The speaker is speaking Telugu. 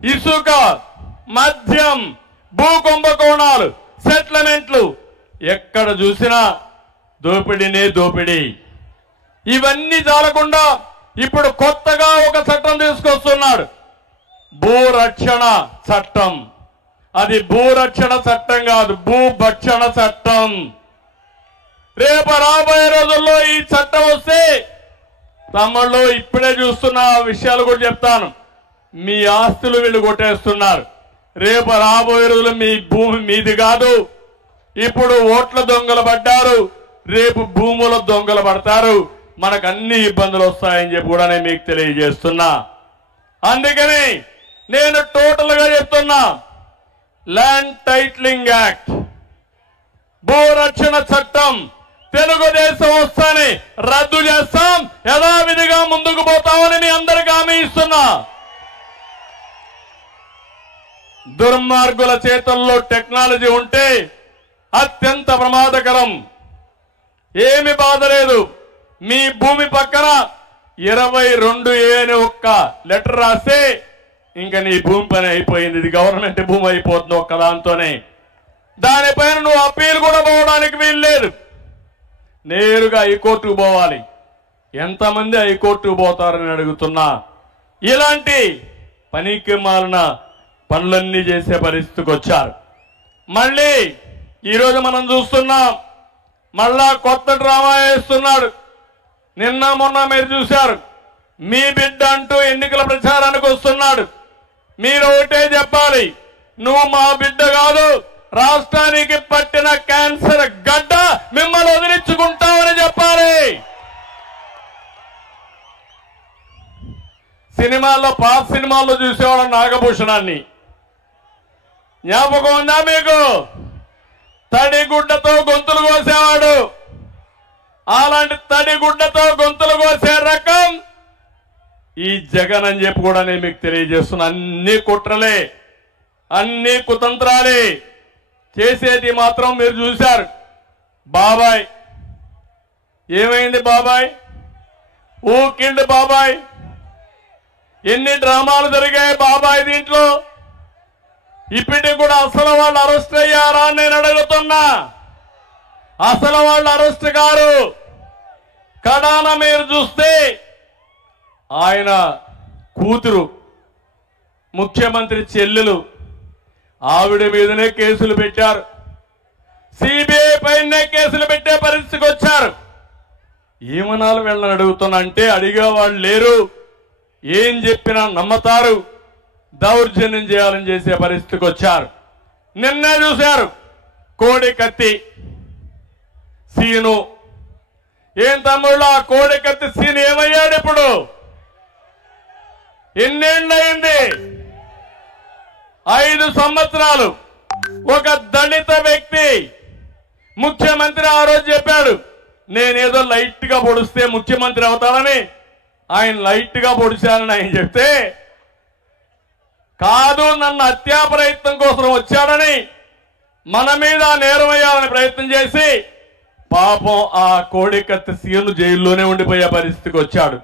ఇసుక, మద్యం, భూ కుంభకోణాలు, సెటిల్మెంట్లు, ఎక్కడ చూసినా దోపిడీనే దోపిడీ. ఇవన్నీ చాలకుండా ఇప్పుడు కొత్తగా ఒక చట్టం తీసుకొస్తున్నాడు, భూరక్షణ చట్టం. అది భూరక్షణ చట్టం కాదు, భూభక్షణ చట్టం. రేపు రాబోయే రోజుల్లో ఈ చట్టం వస్తే తమ్ముళ్ళు ఇప్పుడే చూస్తున్న విషయాలు కూడా చెప్తాను. మీ ఆస్తులు వీళ్ళు కొట్టేస్తున్నారు. రేపు రాబోయే రోజులు మీ భూమి మీది కాదు. ఇప్పుడు ఓట్ల దొంగలు పడ్డారు, రేపు భూముల దొంగలు పడతారు. మనకు అన్ని ఇబ్బందులు వస్తాయని చెప్పి కూడా నేను మీకు తెలియజేస్తున్నా. అందుకని నేను టోటల్ గా చెప్తున్నా, ల్యాండ్ టైటిలింగ్ యాక్ట్, భూరక్షణ చట్టం తెలుగుదేశం వస్తాని రద్దు చేస్తాం, యథావిధిగా ముందుకు పోతామని మీ అందరికీ హామీ ఇస్తున్నా. దుర్మార్గుల చేతుల్లో టెక్నాలజీ ఉంటే అత్యంత ప్రమాదకరం. ఏమి బాధ లేదు. మీ భూమి పక్కన 22A అని ఒక్క లెటర్ రాస్తే ఇంకా నీ భూమి పని అయిపోయింది. ఇది గవర్నమెంట్ భూమి అయిపోతుంది ఒక్క దాంతోనే. దానిపైన నువ్వు అప్పీల్ కూడా పోవడానికి వీల్లేదు. నేరుగా హైకోర్టుకు పోవాలి. ఎంతమంది హైకోర్టుకు పోతారని అడుగుతున్నా. ఇలాంటి పనికి మాలిన పనులన్నీ చేసే పరిస్థితికి వచ్చారు. మళ్ళీ ఈరోజు మనం చూస్తున్నాం, మళ్ళా కొత్త డ్రామా వేస్తున్నాడు. నిన్న మొన్న మీరు చూశారు, మీ బిడ్డ అంటూ ఎన్నికల ప్రచారానికి వస్తున్నాడు. మీరు ఒకటే చెప్పాలి, నువ్వు మా బిడ్డ కాదు, రాష్ట్రానికి పట్టిన క్యాన్సర్ గడ్డ, మిమ్మల్ని వదిలించుకుంటామని చెప్పాలి. సినిమాల్లో, పాత సినిమాల్లో చూసేవాడు నాగభూషణాన్ని, జ్ఞాపకం ఉందా మీకు? తడిగుడ్డతో గొంతులు కోసేవాడు. అలాంటి తడిగుడ్డతో గొంతులు కోసే రకం ఈ జగన్ అని చెప్పి కూడా నేను మీకు తెలియజేస్తున్నా. అన్ని కుట్రలే, అన్ని కుతంత్రాలే. చేసేది మాత్రం మీరు చూశారు. బాబాయ్ ఏమైంది? బాబాయ్ ఊకిండి. బాబాయ్ ఎన్ని డ్రామాలు జరిగాయి బాబాయ్ దీంట్లో. ఇప్పటికి కూడా అసలు వాళ్ళు అరెస్ట్ అయ్యారా అని నేను అడుగుతున్నా. అసలు వాళ్ళు అరెస్ట్ కారు. కడాన మీరు చూస్తే ఆయన కూతురు, ముఖ్యమంత్రి చెల్లెలు, ఆవిడ మీదనే కేసులు పెట్టారు. సిబిఐ పైనే కేసులు పెట్టే పరిస్థితికి వచ్చారు. ఏమనాలి వీళ్ళని అడుగుతున్నా అంటే, అడిగేవాళ్ళు లేరు. ఏం చెప్పినా నమ్మతారు. దౌర్జన్యం చేయాలని చేసే పరిస్థితికి వచ్చారు. నిన్నే చూశారు కోడి కత్తి సీను. ఏం తమ్ముళ్ళు, ఆ కోడి కత్తి సీను ఏమయ్యాడు? ఇప్పుడు ఎన్నేళ్ళయింది? 5 సంవత్సరాలు. ఒక దళిత వ్యక్తి ముఖ్యమంత్రి ఆ రోజు చెప్పాడు, నేనేదో లైట్ గా పొడిస్తే ముఖ్యమంత్రి అవుతానని. ఆయన లైట్ గా పొడిచానని ఆయన చెప్తే, కాదు నన్ను హత్యా ప్రయత్నం కోసం వచ్చాడని మన మీద నేరం వేయాలని ప్రయత్నం చేసి పాపం ఆ కోడి కత్తి సీను జైల్లోనే ఉండిపోయే పరిస్థితికి వచ్చాడు.